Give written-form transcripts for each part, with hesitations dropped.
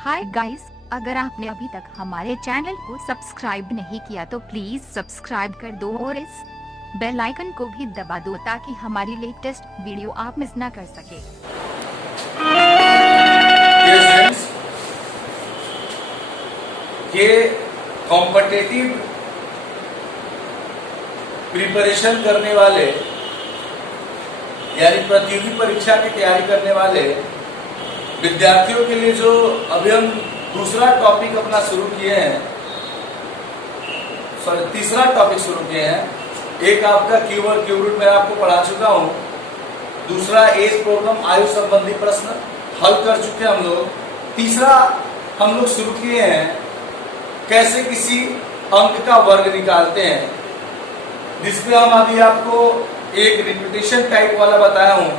Hi guys, अगर आपने अभी तक हमारे चैनल को सब्सक्राइब नहीं किया तो प्लीज सब्सक्राइब कर दो और इस बेल आइकन को भी दबा दो ताकि हमारी लेटेस्ट वीडियो आप मिस ना कर सके। ये कॉम्पिटिटिव प्रिपरेशन करने वाले यानी प्रतियोगी परीक्षा की तैयारी करने वाले विद्यार्थियों के लिए जो अभी हम दूसरा टॉपिक अपना शुरू किए हैं, तीसरा टॉपिक शुरू किए हैं। एक आपका कीवर्ड क्यूरूट मैं आपको पढ़ा चुका हूं। दूसरा एज प्रॉब्लम आयु संबंधी प्रश्न हल कर चुके हम लोग। तीसरा हम लोग शुरू किए हैं कैसे किसी अंक का वर्ग निकालते हैं, जिसपे हम अभी आपको एक रिपीटेशन टाइप वाला बताया हूं।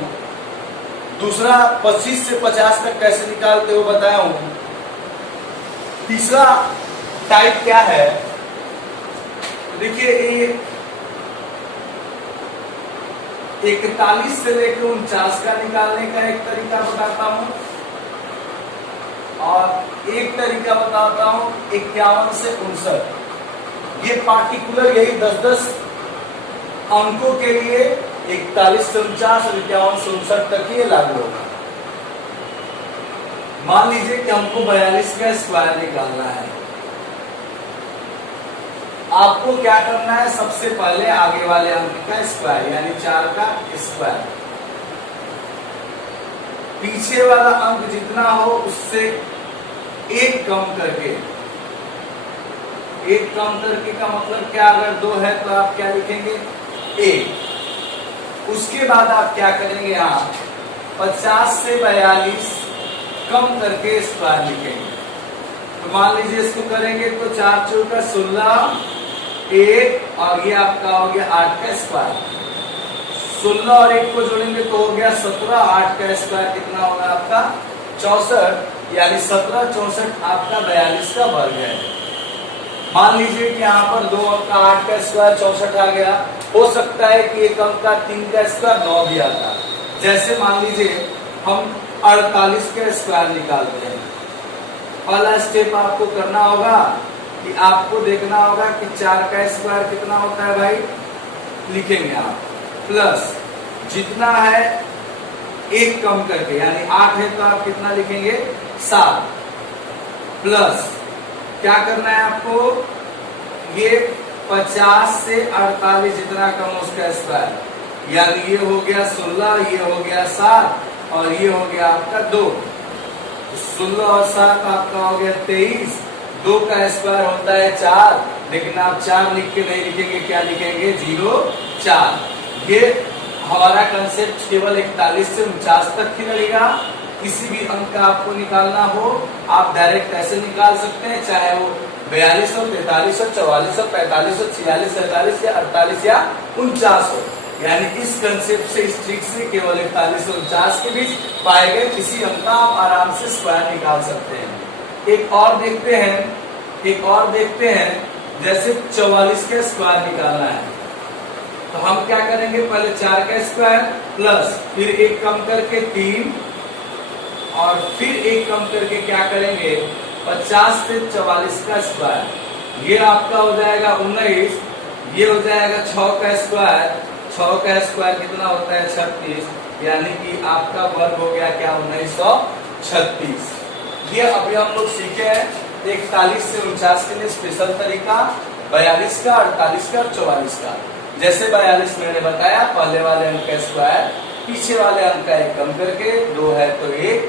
दूसरा 25 से 50 तक कैसे निकालते हो बताया हूं। तीसरा टाइप क्या है, देखिए ये 41 से लेकर 49 का निकालने का एक तरीका बताता हूं और एक तरीका बताता हूं 51 से 59। ये पार्टिकुलर यही 10-10 अंकों के लिए 41 से 49 और 51 से 59 तक ये लागू होगा। मान लीजिए कि हमको 42 का स्क्वायर निकालना है। आपको क्या करना है, सबसे पहले आगे वाले अंक का स्क्वायर यानी 4 का स्क्वायर, पीछे वाला अंक जितना हो उससे एक कम करके, एक कम करके का मतलब क्या, अगर 2 है तो आप क्या लिखेंगे 1। उसके बाद आप क्या करेंगे, यहाँ 50 से 42 कम करके स्क्वायर लिखेंगे। तो मान लीजिए इसको करेंगे तो 4 चौका 16, 1 और ये आपका हो गया 8 का स्क्वायर। 16 और 1 को जोड़ेंगे तो हो गया 17, 8 का स्क्वायर कितना होगा आपका 64, यानी 17 64 आपका 42 का वर्ग है। मान लीजिए कि यहाँ पर 2 अंक का 8 का स्क्वायर 64 आ गया। हो सकता है कि एक अंक का 3 का स्क्वायर 9 भी आता। जैसे मान लीजिए हम 48 का स्क्वायर निकालते हैं। पहला स्टेप आपको करना होगा कि आपको देखना होगा कि 4 का स्क्वायर कितना होता है भाई, लिखेंगे आप प्लस जितना है एक कम करके, यानी 8 है तो आप कितना लिखेंगे 7, प्लस क्या करना है आपको, ये 50 से 48 जितना कम उसका स्क्वायर, यानी ये हो गया 16, ये हो गया 7 और ये हो गया आपका 2। 16 और 7 आपका हो गया 23। 2 का स्क्वायर होता है 4, लेकिन आप 4 लिख के नहीं लिखेंगे, क्या लिखेंगे 0 4। ये हमारा कंसेप्ट केवल 41 से 49 तक ही लगेगा। किसी भी अंक का आपको निकालना हो आप डायरेक्ट ऐसे निकाल सकते हैं, चाहे वो 42 हो, 43 हो, 44 हो, 45 हो, 46, 47 या 48 या 49 हो। यानी इस कंसेप्ट से, इस ट्रिक से केवल 41 और 49 के बीच पाए गए किसी अंक का आप आराम से स्क्वायर निकाल सकते हैं। एक और देखते हैं, जैसे 44 का स्क्वायर निकालना है तो हम क्या करेंगे, पहले 4 का स्क्वायर प्लस फिर एक कम करके 3 और फिर एक कम करके क्या करेंगे 50 से 44 का स्क्वायर, ये आपका हो जाएगा 19। ये हो जाएगा 6 का स्क्वायर, 6 का स्क्वायर कितना होता है 36, यानी कि आपका वर्ग हो गया क्या 1936। ये अभी हम लोग सीखे हैं 41 से 49 के लिए स्पेशल तरीका, 42 का, 48 का और 44 का। जैसे 42 मैंने बताया, पहले वाले अंक का स्क्वायर, पीछे वाले अंक का एक कम करके, 2 है तो 1,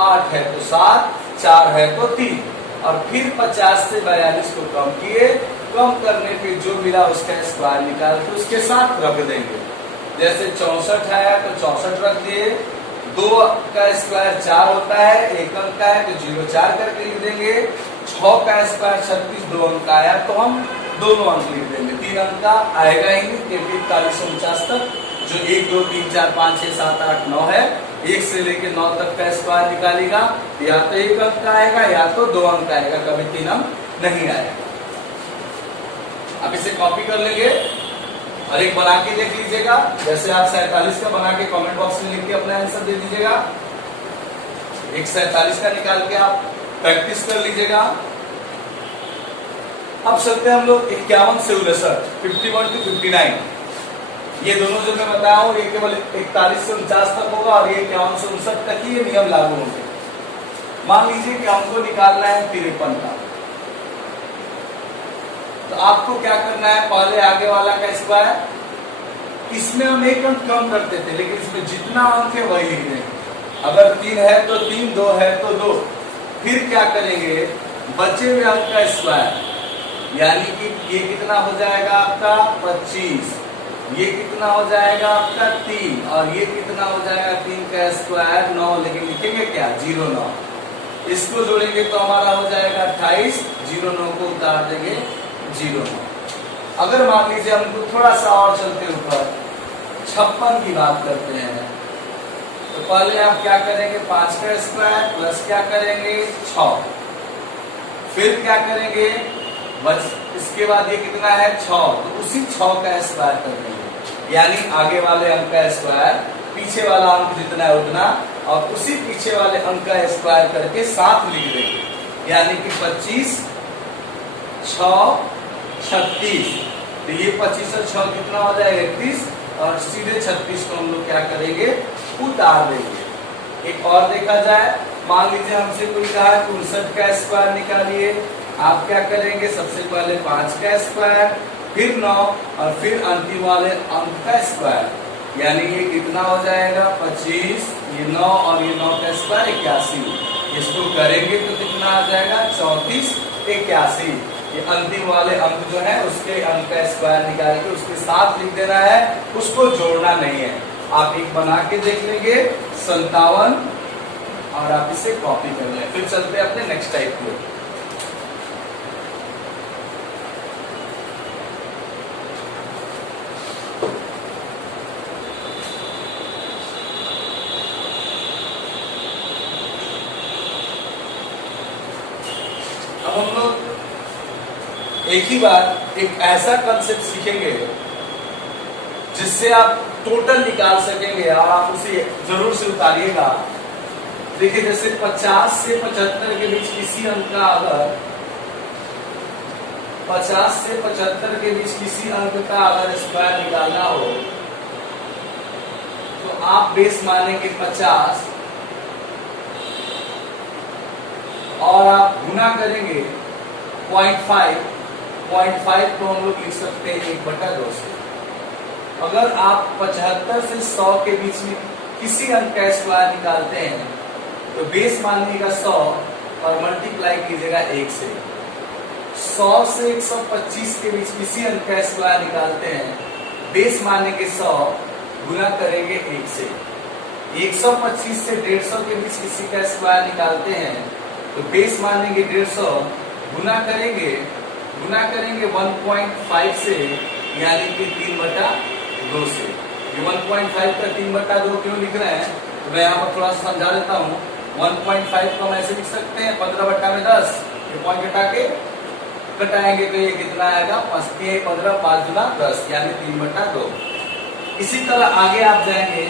8 है तो 7, 4 है तो 3 और फिर 50 से 42 को कम किए, कम करने पे जो मिला उसका स्क्वायर निकाल के उसके साथ रख देंगे। जैसे 64 आया तो 64 रख दिए। 2 का स्क्वायर 4 होता है, एक अंक का है तो 0 4 करके लिख देंगे। 6 का स्क्वायर 36, 2 अंक का आया तो हम दोनों अंक लिख देंगे, 3 अंक का आएगा ही नहीं। 41 से 49 तक जो 1 2 3 4 5 6 7 8 9 है, 1 से लेकर 9 तक का स्क्वायर निकालेगा, या तो 1 अंक का आएगा या तो 2 अंक का आएगा, कभी 3 अंक नहीं आएगा। अब इसे कॉपी कर लेंगे और एक बना के देख लीजिएगा। जैसे आप 47 का बना के कमेंट बॉक्स में लिख के अपना आंसर दे दीजिएगा। एक 47 का निकाल के आप प्रैक्टिस कर लीजिएगा। अब चलते हैं हम लोग 51 से 59, 51 to 59। ये दोनों जो मैं बताया हूँ ये केवल 41 से 49 तक होगा और ये 51 से 59 तक ही ये नियम लागू होंगे। मान लीजिए कि हमको निकालना है 53 का, तो आपको क्या करना है, पहले आगे वाला का स्क्वायर, इसमें हम एक अंक कम करते थे लेकिन इसमें जितना अंक है वही लिख देंगे। अगर 3 है तो 3, 2 है तो 2। फिर क्या करेंगे, बचे हुए अंक का स्क्वायर, यानी कि ये कितना हो जाएगा आपका 25, ये कितना हो जाएगा आपका 3 और ये कितना हो जाएगा 3 का स्क्वायर 9, लेकिन लिखेंगे क्या 09। इसको जोड़ेंगे तो हमारा हो जाएगा 28, 09 को उतार देंगे 09। अगर मान लीजिए हमको थोड़ा सा और चलते ऊपर 56 की बात करते हैं, तो पहले आप क्या करेंगे 5 का स्क्वायर प्लस क्या करेंगे 6, फिर क्या करेंगे बस इसके बाद ये कितना है 6, तो उसी 6 का स्क्वायर कर देंगे, यानी आगे वाले अंक का स्क्वायर पीछे वाला अंक जितना है उतना और उसी पीछे वाले अंक का स्क्वायर करके साथ लिख देंगे, यानी कि 25, 6, 36। तो ये 25 और 6 कितना हो जाएगा 31 और सीधे 36 को हम लोग क्या करेंगे उतार देंगे। एक और देखा जाए, मान लीजिए हमसे कोई कहा 59 का स्क्वायर निकालिए, आप क्या करेंगे सबसे पहले 5 का स्क्वायर फिर 9 और फिर अंतिम वाले अंक का स्क्वायर, यानी ये कितना हो जाएगा 25, ये 9 और ये 9 का स्क्वायर 81। इसको करेंगे तो कितना आ जाएगा 34, 81। ये अंतिम वाले अंक जो है उसके अंक का स्क्वायर निकाल के उसके साथ लिख देना है, उसको जोड़ना नहीं है। आप एक बना के देख लेंगे 57 और आप इसे कॉपी कर लें। फिर चलते हैं अपने नेक्स्ट टाइप को। अब हम लोग एक ही बार एक ऐसा कंसेप्ट सीखेंगे जिससे आप टोटल निकाल सकेंगे और आप उसे जरूर से उतारिएगा। देखिए जैसे 50 से 75 के बीच किसी अंक का अगर 50 से 75 के बीच किसी अंक का अगर स्क्वायर निकालना हो तो आप बेस मानेंगे 50 और आप गुना करेंगे 0.5 को हम लोग लिख सकते हैं 1/2 से। अगर आप 75 से 100 के बीच में किसी अंक का स्क्वायर निकालते हैं तो बेस मानिएगा 100 और मल्टीप्लाई कीजिएगा 1 से। 100 से 125 के बीच किसी अंक का स्क्वायर निकालते हैं, बेस मानेंगे 100, गुना करेंगे 1 से। 125 से 150 के बीच किसी का स्क्वायर निकालते हैं तो बेस मानेंगे 150, गुना करेंगे 1.5 से, यानी कि 3/2 से। ये 1.5 का 3/2 क्यों लिख रहे हैं तो मैं यहाँ पर थोड़ा सा समझा देता हूँ। 1.5 को हम ऐसे लिख सकते हैं 15/10, ये पॉइंट हटा के घटाएंगे तो ये कितना आएगा 15, 5 गुना 10, यानी 3/2। इसी तरह आगे आप जाएंगे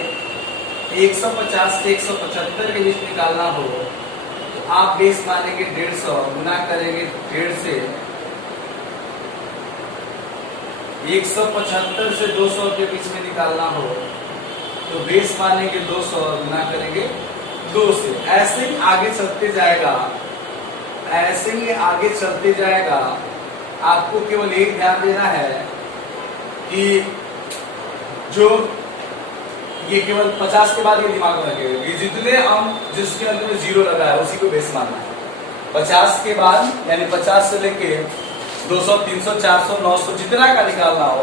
150 से 175 के बीच निकालना हो तो आप बेस मानेंगे 150, गुना करेंगे 1.5 से। 175 से 200 के बीच में निकालना हो तो बेस मानेंगे 200, गुना करेंगे 2 से। ऐसे ही आगे चलते जाएगा, ऐसे ही आगे चलते जाएगा। आपको केवल एक ध्यान देना है कि जो ये केवल 50 के बाद ये दिमाग में रखेगा कि जितने अंक जिसके अंत में 0 लगा है उसी को बेस मानना है। 50 के बाद यानी 50 से लेके 200, 300, 400, 900 जितना का निकालना हो,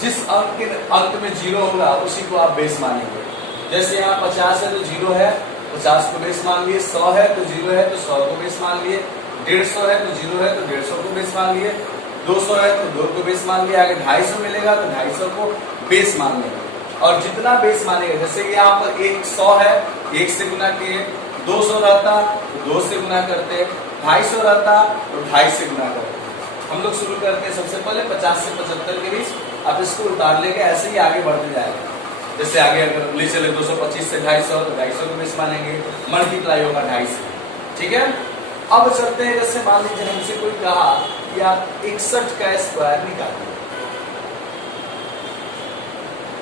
जिस अंक के अंत में 0 होगा उसी को आप बेस मानेंगे। जैसे यहाँ 50 है तो 0 है, 50 को बेस मान लिए। 100 है तो 0 है तो 100 को बेस मान लिए। 150 है तो 0 है तो 150 को बेस मान लिए। 200 है तो 2 को बेस मान लिया। अगर 250 मिलेगा तो 250 को बेस मान लेंगे। और जितना बेस मानेगा, जैसे कि यहाँ पर 100 है, 1 से गुना किए। 200 रहता तो 2 से गुना करते। 250 रहता तो 2.5 से गुना करते। हम लोग शुरू करते हैं सबसे पहले 50 से 75 के बीच। आप इसको उतार लेंगे, ऐसे ही आगे बढ़ते जाएगा। जैसे आगे अगर ले चले 225 से 250 तो 250 को बेस मानेंगे, मल्टीप्लाई होगा 2.5 से। ठीक है, अब चलते हैं, जैसे मान लीजिए हमसे कोई कहा कि आप 61 का स्क्वायर निकालिए।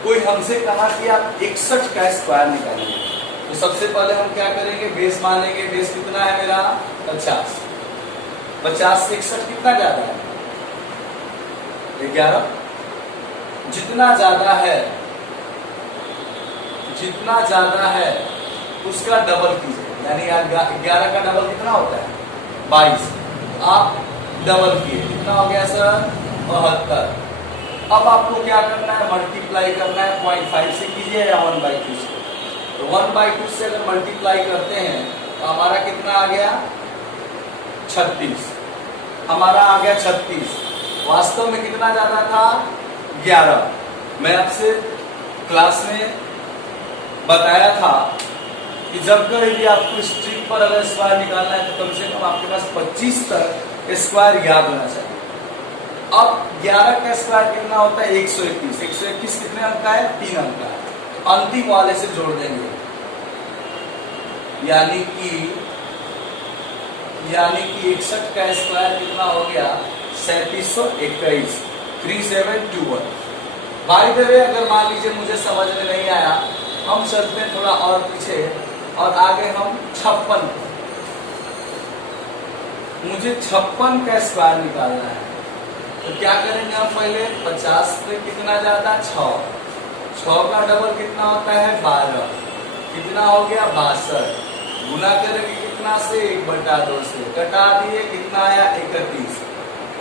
कोई हमसे कहा कि आप 61 का स्क्वायर निकालिए, तो सबसे पहले हम क्या करेंगे, बेस मानेंगे। बेस कितना है मेरा 50। 50 से 61 कितना ज्यादा है 11। जितना ज्यादा है उसका डबल कीजिए, यानी 11 का डबल कितना होता है 22। आप डबल किए, कितना हो गया सर 72। अब आपको क्या करना है, मल्टीप्लाई करना है 0.5 से कीजिए या 1/2 से। तो 1/2 से अगर मल्टीप्लाई करते हैं तो हमारा कितना आ गया 36। हमारा आ गया 36। वास्तव में कितना ज्यादा था 11। मैं आपसे क्लास में बताया था कि जब कभी भी आपको स्ट्रिप पर अगर स्क्वायर निकालना है तो कम से कम आपके पास 25 तक स्क्वायर याद होना चाहिए। अब 11 का स्क्वायर कितना होता है 121। 121 कितने अंक का है 3 अंक का है। तो अंतिम वाले से जोड़ देंगे, यानी कि 61 का स्क्वायर कितना हो गया 3721। 3721। बाय द वे, अगर मान लीजिए मुझे समझ में नहीं आया, हम चलते हैं थोड़ा और पीछे और आगे हम 56। मुझे 56 का स्क्वायर निकालना है, तो क्या करेंगे हम पहले 50 से कितना ज्यादा 6 का डबल कितना होता है 12। कितना हो गया 62। गुना करेंगे कितना से 1/2 से, कटा दिए कितना आया 31।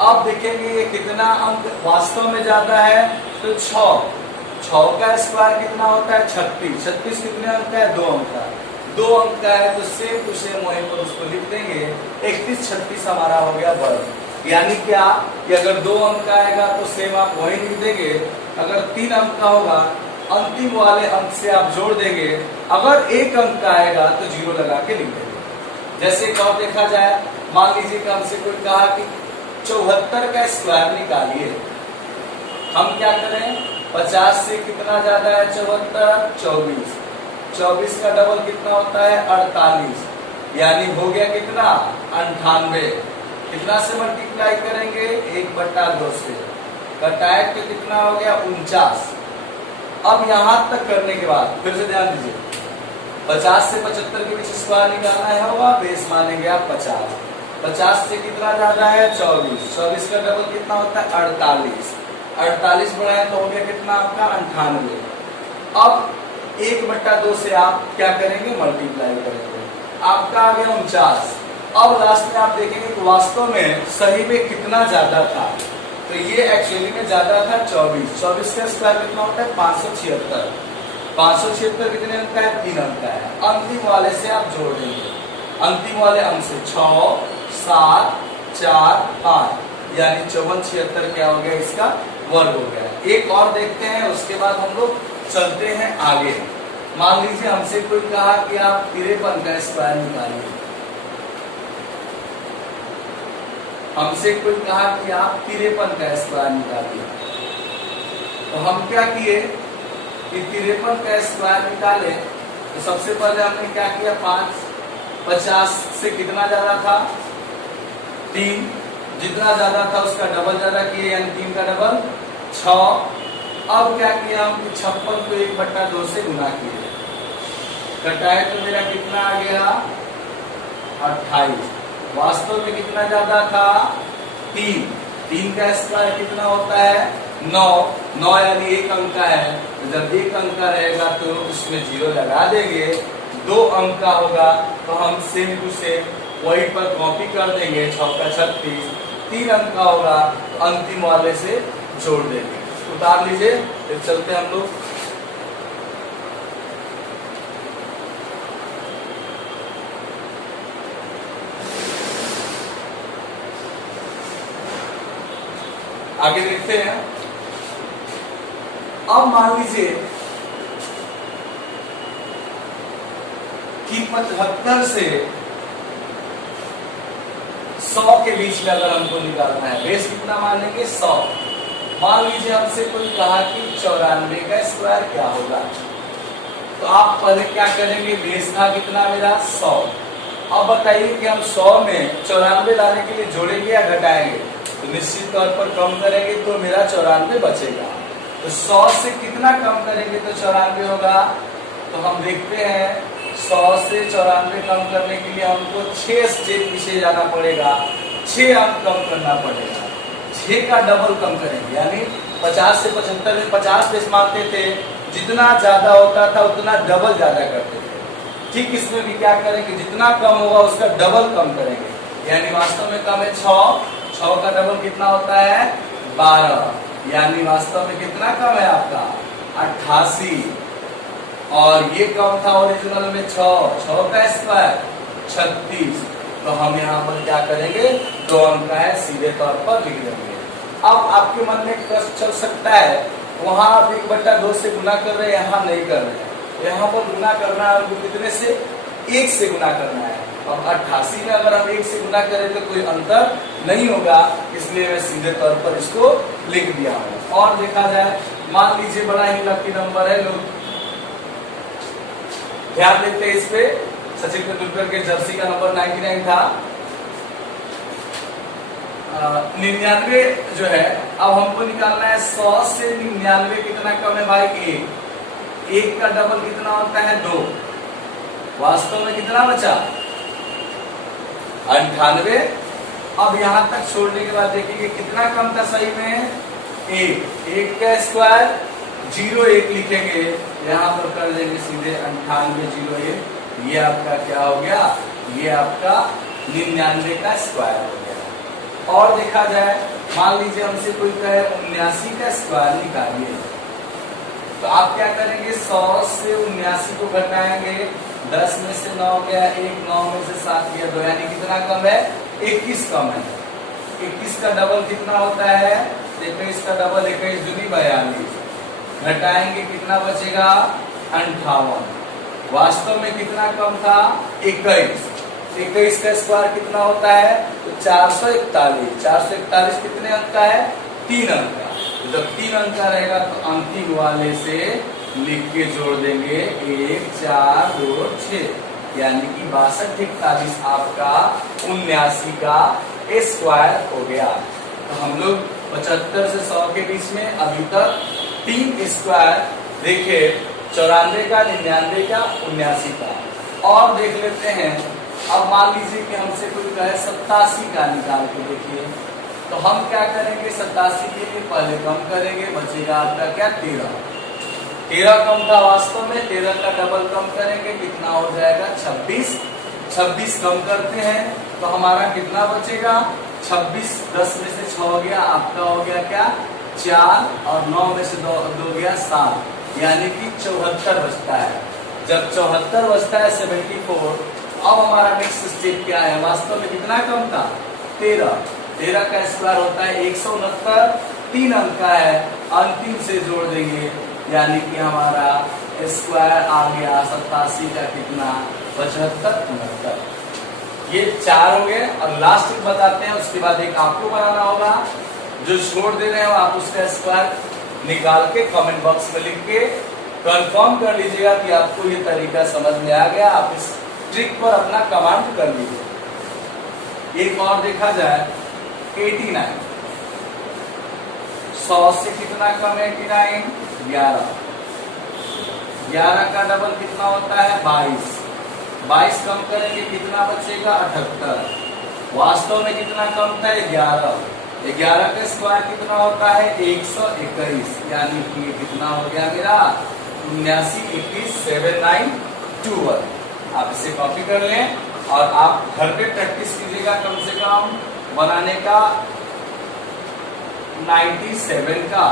अब देखेंगे ये कितना अंक वास्तव में ज्यादा है, तो 6 का स्क्वायर कितना होता है 36। 36 कितने अंक का है 2 अंक का। 2 अंक का है तो सेम टू सेम वहीं पर उसको लिख देंगे 31 36 हमारा हो गया वर्ग। यानी क्या कि अगर 2 अंक का आएगा तो सेम आप वहीं लिख देंगे, अगर 3 अंक का होगा अंतिम वाले अंक से आप जोड़ देंगे, अगर 1 अंक का आएगा तो 0 लगा के लिख देंगे। जैसे एक और देखा जाए, मान लीजिए कि हमसे कोई कहा कि 74 का स्क्वायर निकालिए। हम क्या करें, 50 से कितना ज्यादा है 74 24। 24 का डबल कितना होता है 48, यानी हो गया कितना 98। कितना से मल्टीप्लाई करेंगे 1/2 से, कटाए तो कितना हो गया 49। अब यहां तक करने के बाद फिर से ध्यान दीजिए, 50 से 75 के बीच स्क्वायर निकालना है होगा, बेस मानेंगे आप 50। 50 से कितना ज्यादा है 24। 24 का डबल कितना होता है 48। 48 बढ़ाए तो हो गया कितना आपका 98। अब 1/2 से आप क्या करेंगे मल्टीप्लाई करेंगे, आपका आ गया 49। अब लास्ट में आप देखेंगे कि वास्तव में सही में कितना ज्यादा था, तो ये एक्चुअली में ज्यादा था 24। 24 का स्क्वायर कितना होता है 576। 576 कितने अंक का है 3 अंक का है। अंतिम वाले से आप जोड़ देंगे, अंतिम वाले अंक से 6 7 4 5, यानी 54 76 क्या हो गया इसका वर्ग हो गया। एक और देखते हैं, उसके बाद हम लोग चलते हैं आगे। मान लीजिए हमसे कोई कहा कि आप 53 का स्क्वायर निकालिए। हमसे कोई कहा कि आप 53 का स्क्वायर निकालिए, तो हम क्या किए कि 53 का स्क्वायर निकाले। तो सबसे पहले हमने क्या किया 50 से कितना ज्यादा था 3, जितना ज्यादा था उसका डबल ज्यादा किए, यानी 3 का डबल 6। अब क्या किया हम 56 को 1/2 से गुना किए, कटाए तो मेरा कितना आ गया 28। वास्तव में कितना ज्यादा था 3 का स्क्वायर कितना होता है 9 यानी 1 अंक का है, तो जब 1 अंक का रहेगा तो उसमें 0 लगा देंगे। 2 अंक का होगा तो हम सेम टू सेम वही पर कॉपी कर देंगे, 6 का 36। 3 अंक का होगा तो अंतिम वाले से जोड़ देंगे। उतार लीजिए, फिर चलते हम लोग आगे देखते हैं। अब मान लीजिए कि 75 से 100 के बीच में अगर हमको निकालना है, बेस कितना मानेंगे 100। मान लीजिए हमसे कोई कहा कि 94 का स्क्वायर क्या होगा, तो आप पहले क्या करेंगे, बेस था कितना मेरा 100, अब बताइए कि हम 100 में 94 लाने के लिए जोड़ेंगे या घटाएंगे? तो निश्चित तौर पर कम करेंगे तो मेरा 94 बचेगा। तो 100 से कितना कम करेंगे तो 94 होगा? तो हम देखते हैं 100 से 94 कम करने के लिए हमको 6 स्टेप पीछे जाना पड़ेगा, 6 अंक कम करना पड़ेगा, 6 का डबल कम करेंगे। यानी 50 से 75 में 50 पेश मारते थे, जितना ज्यादा होता था उतना डबल ज्यादा करते थे। ठीक इसमें भी क्या करेंगे, जितना कम होगा उसका डबल कम करेंगे। यानी वास्तव में कम है 6 का डबल कितना होता है 12। यानी वास्तव में कितना कम है आपका 88। और ये कम था ओरिजिनल में 6 का स्क्वायर 36। तो हम यहाँ पर क्या करेंगे 2 अंक का है सीधे तौर पर लिख देंगे। अब आपके मन में प्रश्न चल सकता है वहां आप 1/2 से गुना कर रहे हैं, यहाँ नहीं कर रहे हैं। यहाँ पर गुना करना है हमको कितने से 1 से गुना करना है। अब 88 में अगर हम 1 से गुना करें तो कोई अंतर नहीं होगा, इसलिए मैं सीधे तौर पर इसको लिख दिया हूँ। और देखा जाए मान लीजिए बड़ा ही लकी नंबर है, लोग ध्यान देते हैं इस पे। सचिन तेंदुलकर के जर्सी का नंबर 99 था। 99 जो है अब हमको निकालना है 100 से 99 कितना कम है भाई 1 का डबल कितना होता है 2। वास्तव में कितना बचा 98। अब यहां तक छोड़ने के बाद देखेंगे कितना कम था सही में 1 का स्क्वायर 01 लिखेंगे, यहाँ पर कर देंगे सीधे 98 01। ये आपका क्या हो गया, ये आपका 99 का स्क्वायर हो गया। और देखा जाए मान लीजिए हमसे कोई कहे 79 का स्क्वायर निकालिए, तो आप क्या करेंगे 100 से 79 को घटाएंगे। 10 में से 9 गया 1, 9 में से 7 गया 2, यानी कितना कम है 21 कम है। 21 का डबल कितना होता है 21 का डबल 21 दूनी 42। घटाएंगे कितना बचेगा 58। वास्तव में कितना कम था 21। 21 का स्क्वायर कितना होता है तो 441। 441 कितने अंक का है 3 अंक का। तो जब 3 अंक का रहेगा तो अंतिम वाले से लिख के जोड़ देंगे 1 4 2 6, यानी कि 62 41 आपका 79 का स्क्वायर हो गया। तो हम लोग 75 से 100 के बीच में अभी तक 3 स्क्वायर देखे, 94 का 99 का 79 का। और देख लेते हैं अब मान लीजिए कि हमसे कोई कहे 87 का निकाल के देखिए, तो हम क्या करेंगे 87 के लिए पहले कम करेंगे, बचेगा आपका क्या 13 कम था वास्तव में। 13 का डबल कम करेंगे कितना हो जाएगा 26। 26 कम करते हैं तो हमारा कितना बचेगा 26। 10 में से 6 हो गया आपका हो गया क्या 4, और 9 में से 2 गया 7, यानी कि 74 बचता है। जब 74 बचता है 74। अब हमारा नेक्स्ट स्टेप क्या है, वास्तव में कितना कम था 13 का स्क्वायर होता है 169, 3 अंक का है, अंतिम से जोड़ देंगे, यानी कि हमारा स्क्वायर आ गया 87 का कितना 75 69। ये 4 हो गए। और लास्ट एक बताते हैं, उसके बाद एक आपको बनाना होगा, जो छोड़ दे रहे हो आप उसका स्क्वायर निकाल के कमेंट बॉक्स में लिख के कंफर्म कर लीजिएगा कि आपको ये तरीका समझ में आ गया। आप इस ट्रिक पर अपना कमांड कर लीजिए। एक और देखा जाए 89, 100 से कितना कम है 89 11। 11 का डबल कितना होता है 22। 22 कम करेंगे कितना बचेगा 78। वास्तव में कितना कम था 11। 11 का स्क्वायर कितना होता है 121, यानी कि कितना हो गया मेरा 79 21 7921। आप इसे कॉपी कर लें और आप घर पे प्रैक्टिस कीजिएगा कम से कम बनाने का 97 का।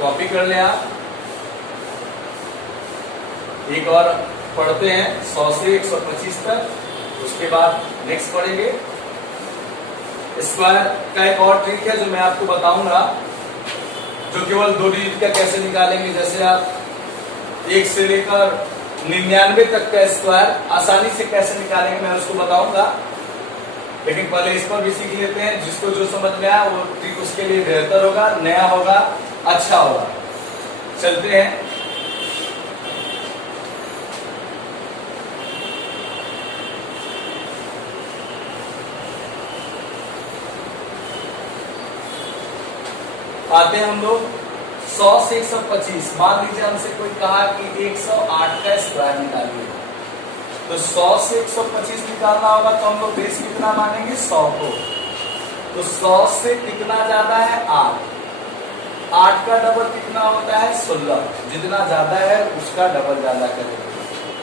कॉपी कर ले आप। एक और पढ़ते हैं 100 से 125 तक, उसके बाद नेक्स्ट पढ़ेंगे। स्क्वायर का एक और ट्रिक है जो मैं आपको बताऊंगा, जो केवल 2 डिजिट का कैसे निकालेंगे। जैसे आप 1 से लेकर 99 तक का स्क्वायर आसानी से कैसे निकालेंगे मैं उसको बताऊंगा, लेकिन पहले इस पर भी सीख लेते हैं। जिसको जो समझ में आया वो ट्रिक उसके लिए बेहतर होगा, नया होगा, अच्छा होगा। चलते हैं आते हैं हम लोग 100 से 125। मान लीजिए हमसे कोई कहा कि 108 का स्क्वायर निकालिए, तो 100 से 125 निकालना होगा तो हम लोग बेस कितना मानेंगे 100 को। तो 100 से कितना ज्यादा है 8, 8 का डबल कितना होता है 16, जितना ज्यादा है उसका डबल ज्यादा करेंगे।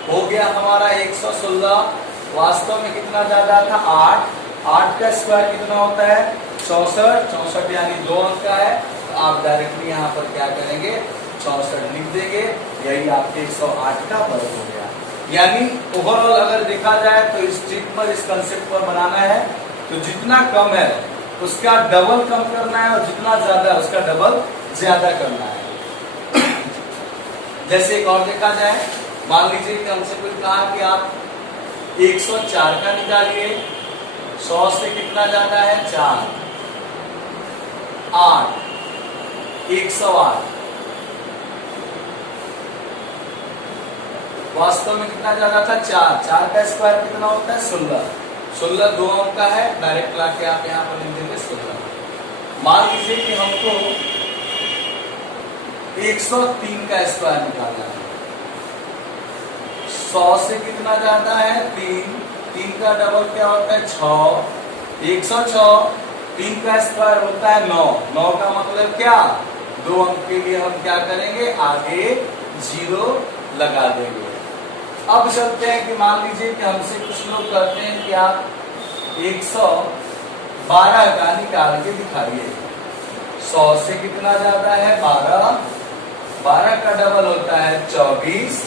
हो गया हमारा 116। वास्तव में कितना ज्यादा था 8, 8 का स्क्वायर कितना होता है 64, 64 यानी 2 अंक का है। तो आप डायरेक्टली यहाँ पर क्या करेंगे 64 लिख देंगे, यही आपके 108 का वर्ग हो गया। यानी ओवरऑल अगर देखा जाए तो इस ट्रिक पर, इस कंसेप्ट पर बनाना है तो जितना कम है उसका डबल कम करना है और जितना ज्यादा है उसका डबल ज्यादा करना है। जैसे एक और देखा जाए, मान लीजिए कि हमसे कोई कहा कि आप 104 का निकालिए, 100 से कितना ज्यादा है 4, 8, 108। वास्तव में कितना ज्यादा था 4, 4 का स्क्वायर कितना होता है 16, 16 2 अंक का है, डायरेक्ट लाके आप यहाँ पर लिख देंगे 16। मान लीजिए कि हमको 103 का स्क्वायर निकालना है, 100 से कितना ज्यादा है 3, 3 का डबल क्या होता है 6, 106, 3 का स्क्वायर होता है 9, 9 का मतलब क्या 2 अंक के लिए हम क्या करेंगे आगे 0 लगा देंगे। अब चलते हैं कि मान लीजिए कि हमसे कुछ लोग कहते हैं कि आप 112 का निकाल के दिखाइए, 100 से कितना ज्यादा है 12, 12 का डबल होता है 24,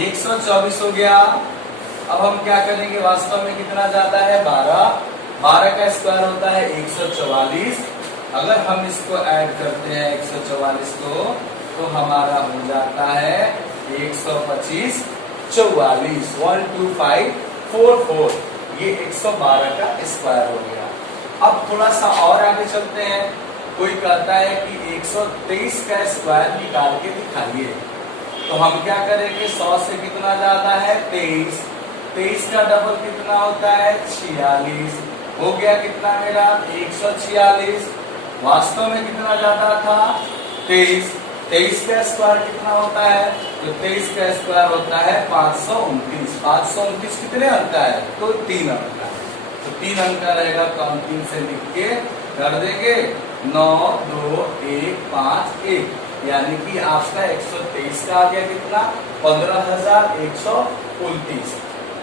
124 हो गया। अब हम क्या करेंगे, वास्तव में कितना ज्यादा है 12, 12 का स्क्वायर होता है 144। अगर हम इसको ऐड करते हैं 144 को तो हमारा हो जाता है 125 44, 12544, ये 112 का स्क्वायर हो गया। अब थोड़ा सा और आगे चलते हैं, कोई कहता है कि 123 का स्क्वायर निकाल के दिखाइए, तो हम क्या करेंगे 100 से कितना ज्यादा है 23, 23 का डबल कितना होता है 46, हो गया कितना मेरा 146। वास्तव में कितना ज्यादा था 23, 23 का स्क्वायर कितना होता है, तो 23 का स्क्वायर होता है 529, 529 कितने अंक का है तो 3 अंक का है, तो 3 अंक का रहेगा तो हम 3 से लिख के कर देंगे 9 2 1 5 1, यानी कि आपका 123 का आ गया कितना 15,129।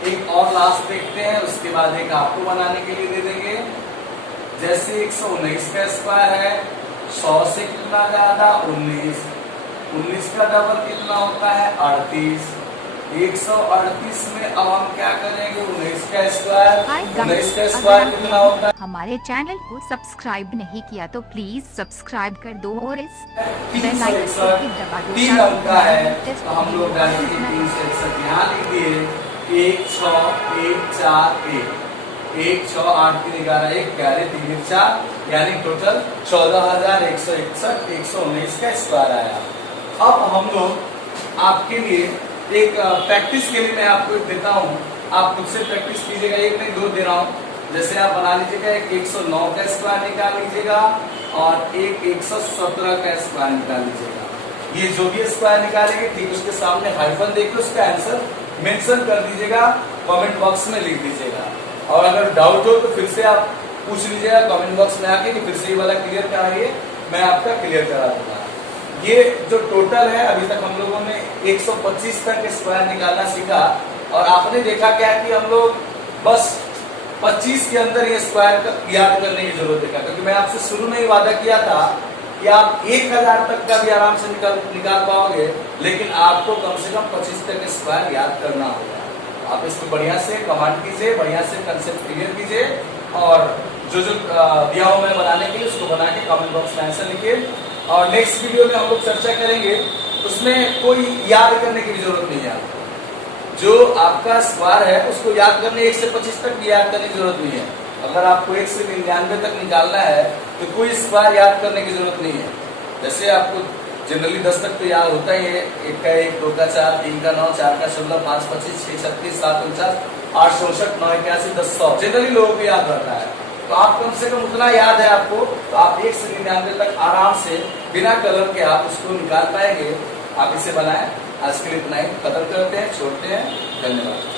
एक और लास्ट देखते हैं, उसके बाद एक आपको बनाने के लिए दे देंगे। जैसे 119 का स्क्वायर है, 100 से कितना ज्यादा 19, 19 का डबल कितना होता है 38, 138 में अब हम क्या करेंगे 19 का स्क्वायर, 19 का स्क्वायर कितना होता है। हमारे चैनल को सब्सक्राइब नहीं किया तो प्लीज सब्सक्राइब कर दो और इस 3 से 61 3 अंक का है, तो हम लोग डालेंगे 3 से 61 यहाँ लिख दिए 1 6 1 4 1, 1 6 8 3 11 1 11 3 4, यानी टोटल 14,161 119 का स्क्वायर आया। अब हम लोग आपके लिए एक प्रैक्टिस के लिए मैं आपको एक देता हूँ, आप खुद से प्रैक्टिस कीजिएगा, एक नहीं 2 दे रहा हूँ। जैसे आप बना लीजिएगा एक 109 का स्क्वायर निकाल लीजिएगा और एक 117 का स्क्वायर निकाल लीजिएगा। ये जो भी स्क्वायर निकालेंगे ठीक उसके सामने हाइफन देके उसका आंसर मेंशन कर दीजिएगा, कमेंट बॉक्स में लिख दीजिएगा। और अगर डाउट हो तो फिर से आप पूछ लीजिएगा कमेंट बॉक्स में आके कि फिर से ये वाला क्लियर कराइए, मैं आपका क्लियर करा दूंगा। ये जो टोटल है अभी तक हम लोगों ने 125 तक स्क्वायर निकालना सीखा और आपने देखा क्या कि हम लोग बस 25 के अंदर ये स्क्वायर याद करने की जरूरत है, क्योंकि मैं आपसे शुरू में ही वादा किया था कि आप 1000 तक का भी आराम से निकाल पाओगे, लेकिन आपको कम से कम 25 तक स्क्वायर याद करना होगा। आप इसको बढ़िया से कमांड कीजिए, बढ़िया से कंसेप्ट क्लियर कीजिए और जो जो दिया हो मैं बनाने के लिए उसको बना के कमेंट बॉक्स में आंसर लिखिए। और नेक्स्ट वीडियो में हम लोग चर्चा करेंगे, उसमें कोई याद करने की भी जरूरत नहीं है आपको, जो आपका स्क्वायर है उसको याद करने 1 से 25 तक भी याद करने की जरूरत नहीं है। अगर आपको 1 से 99 तक निकालना है तो कोई स्क्वायर याद करने की जरूरत नहीं है। जैसे आपको जनरली 10 तक तो याद होता ही है, 1 का 1 2 का 4 3 का 9 4 का 16 5 25 6 36 7 49 8 64 9 81 10 100 जनरली लोगों को याद रहता है। तो आप कम से कम उतना याद है आपको, तो आप 1 से 99 तक आराम से बिना कलर के आप उसको निकाल पाएंगे। आप इसे बनाएं। आज के लिए इतना ही, खत्म करते हैं, छोड़ते हैं। धन्यवाद।